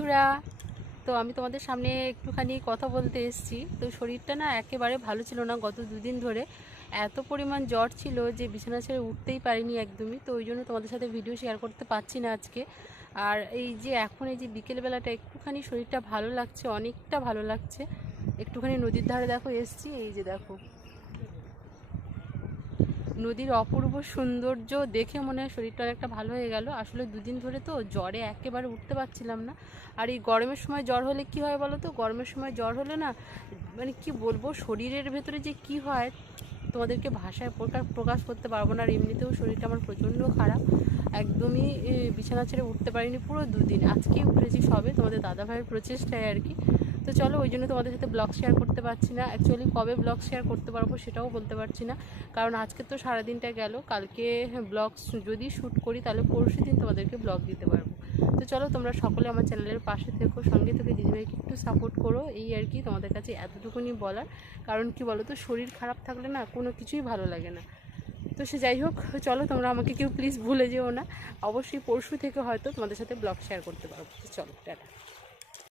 বন্ধুরা, তো আমি তোমাদের সামনে একটুখানি কথা বলতে এসেছি। তো শরীরটা না একেবারে ভালো ছিল না, গত দুদিন ধরে এত পরিমাণ জ্বর ছিল যে বিছানা ছেড়ে উঠতেই পারিনি একদমই। তো ওই জন্য তোমাদের সাথে ভিডিও শেয়ার করতে পারছি না আজকে। আর এই যে এখন এই যে বিকেলবেলাটা একটুখানি শরীরটা ভালো লাগছে, অনেকটা ভালো লাগছে। একটুখানি নদীর ধারে দেখো এসছি, এই যে দেখো নদীর অপূর্ব সৌন্দর্য দেখে মনে হয় শরীরটা অনেকটা ভালো হয়ে গেল। আসলে দুদিন ধরে তো জ্বরে একেবারে উঠতে পারছিলাম না। আর এই গরমের সময় জ্বর হলে কি হয় বলো তো, গরমের সময় জ্বর হলে না মানে কি বলবো, শরীরের ভেতরে যে কি হয় তোমাদেরকে ভাষায় প্রকাশ করতে পারবো না। আর এমনিতেও শরীরটা আমার প্রচণ্ড খারাপ, একদমই বিছানা ছেড়ে উঠতে পারিনি পুরো দুদিন। আজকেই উঠেছি সবে, তোমাদের দাদাভাইয়ের প্রচেষ্টায় আর কি। তো চলো, ওই জন্য তোমাদের সাথে ব্লগ শেয়ার করতে পারছি না। অ্যাকচুয়ালি কবে ব্লগ শেয়ার করতে পারবো সেটাও বলতে পারছি না, কারণ আজকে তো সারাদিনটা গেল। কালকে ব্লগ যদি শ্যুট করি তাহলে পরশু দিন তোমাদেরকে ব্লগ দিতে পারবো। তো চলো, তোমরা সকলে আমার চ্যানেলের পাশে থেকো, সঙ্গে থেকে দিদিভাইকে একটু সাপোর্ট করো, এই আর কি তোমাদের কাছে এতটুকুনি বলার। কারণ কি বলো তো, শরীর খারাপ থাকলে না কোনো কিছুই ভালো লাগে না। তো সে যাই হোক, চলো, তোমরা আমাকে কেউ প্লিজ ভুলে যেও না। অবশ্যই পরশু থেকে হয়তো তোমাদের সাথে ব্লগ শেয়ার করতে পারবো। তো চলো, টাটা।